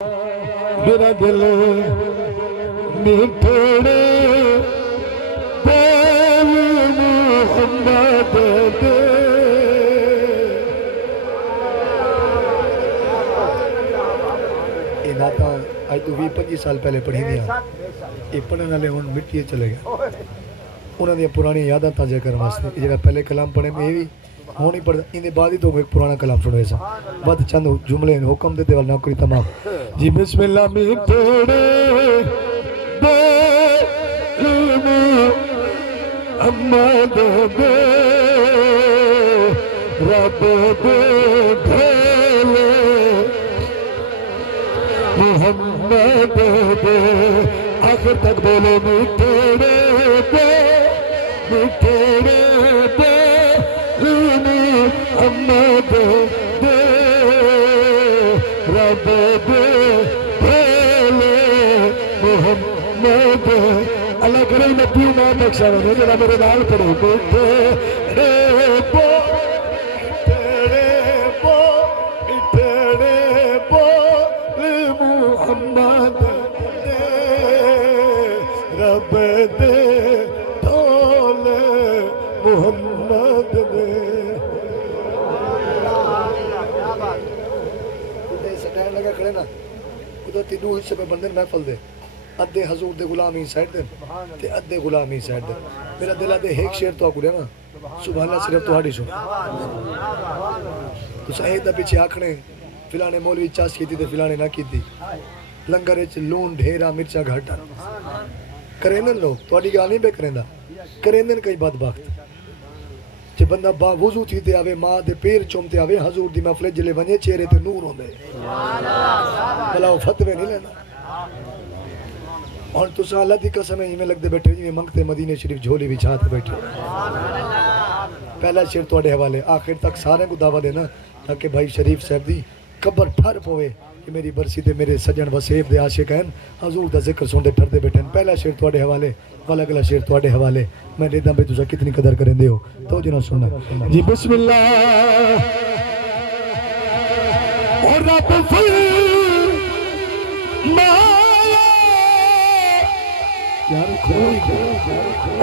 मेरा दिल मिठड़े बोल मोहम्मद दे। नाता अज तो 20-25 साल पहले पढ़ी दियां, ये पढ़ने वाले हुण मिट्टी चले गए। उन्होंने पुरानी यादां ताज़ा करने वास्ते जो पहले कलाम पढ़े में भी हूँ नहीं पढ़ता, इन्हें बाद ही तो एक पुराना कलाम सुने सा बद चंद जुमले हुक्म देते वाल नौकरी तमाम जी बिस्मिल्लाह मिठड़े अम्मद दे रब दे ढेले मोहम्मद दे आखिर तक बोलो मिठड़े दे मिठड़े दे अम्मद दे रब दे ढेले मोहम्मद अल्लाह करे नबी नाम बख्शा ने जरा मेरे नाल पढ़ो मिठड़े बो मिठड़े बो मिठड़े बो मोहम्मद दे रब दे ढोले मोहम्मद दे। स्टैंड लगा खड़े ना उधर तीनों हिस्से पे बंदे महफल दे अद्धे हजूर दे गुलाम ही साइड दे ते अद्धे गुलाम ही साइड दे। मेरा दिल आदे एक शेर तो आकुड़े ना सुभान अल्लाह सिर्फ तुहाड़ी सुन तुस ए दा पीछे आखने फिलाने मौलवी चास कीती ते फिलाने ना कीती लंगर च लून ढेरा मिर्चा घाटा करेंदन लोग तुहाड़ी गल नहीं पे करेंदा करेंदन कई बदबख्त जे बंदा बावुजू थी ते आवे मां दे पैर चुमते आवे हजूर दी महफिल जिले वने चेहरे ते नूर होंदे भला वो फतवे नहीं लेना। और तुसा अल्लाह दी कसम है इवें लगदे बैठे जिवें मंगते मदीने शरीफ झोली विछाते बैठे। पहला शेर तुहाडे हवाले आखिर तक सारे को दावा देना ताकि भाई शरीफ साहब दी कब्र ठर पवे कि मेरी बरसी ते मेरे सजन वसेब दे आशिक हैं हजूर दा जिक्र सुनदे ठरदे बैठे। पहला शेर तुहाडे हवाले वाला अगला शेर तुहाडे हवाले मैं देदा भाई तुसा कितनी कदर करेंदे हो तो जना सुनना जी बिस्मिल्लाह और रब फरमाया यार खोई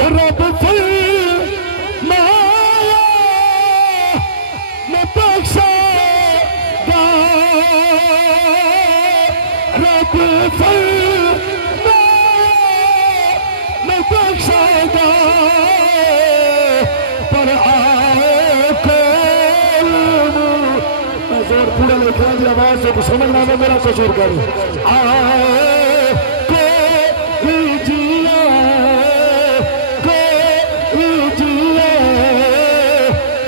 और रब फरमाया मैं बख्शेगा रब मैं बख्शेगा पर आए मैं जोर पूरा लेकर की आवाज से समझना में मेरा कसूर करूं आए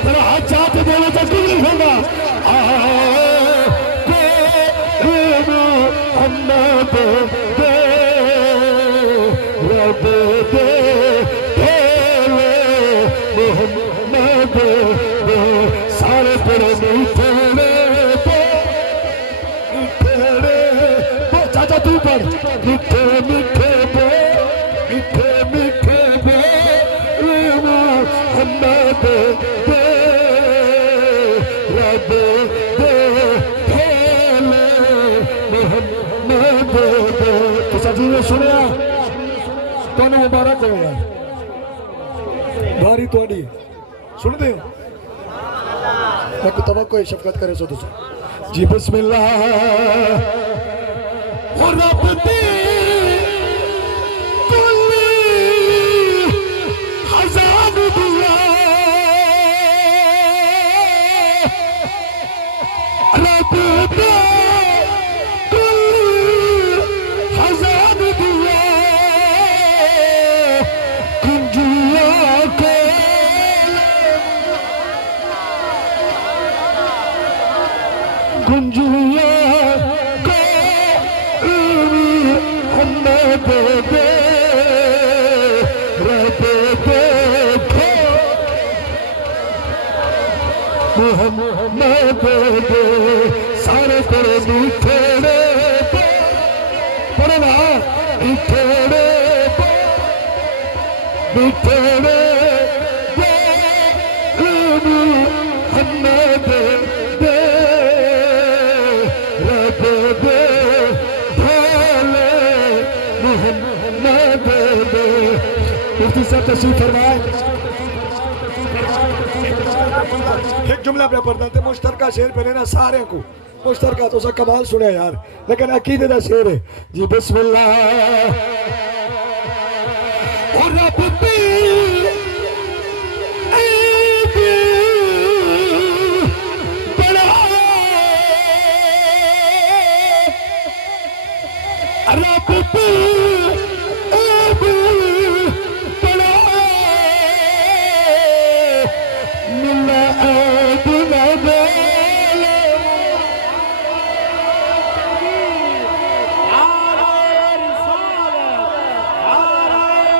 तेरा हाथ चाहते देने तक नहीं होगा सारे तेरे चाचा तू पर मिठे मिठे बो मिठे मिठे बो मोहम्मद दे रब दे ढोले मोहम्मद दे। तो सजी ने सुनिया ਤੁਹਾਨੂੰ मुबारक हो यार बारी थोड़ी सुनते हो मैं तवक्को शफकत करे सो तुझे जी बिस्मिल्लाह और रब दे कुल्ली हज़ान दिया रब दे गुंजिया को मोहम्मद दे रब दे मोहम्मद दे सारे तेरे मिठड़े पढ़ना मिठड़े मिठड़े मोहम्मद दे रब दे इज्जत तशरीफ फरमाए। एक जुमला पे पढ़ना ते मुश्तरका शेर पे लेना सारे को मुश्तरका तो सा कमाल सुने यार, लेकिन अकीदे दा शेर है जी। बिस्मिल्लाह और रब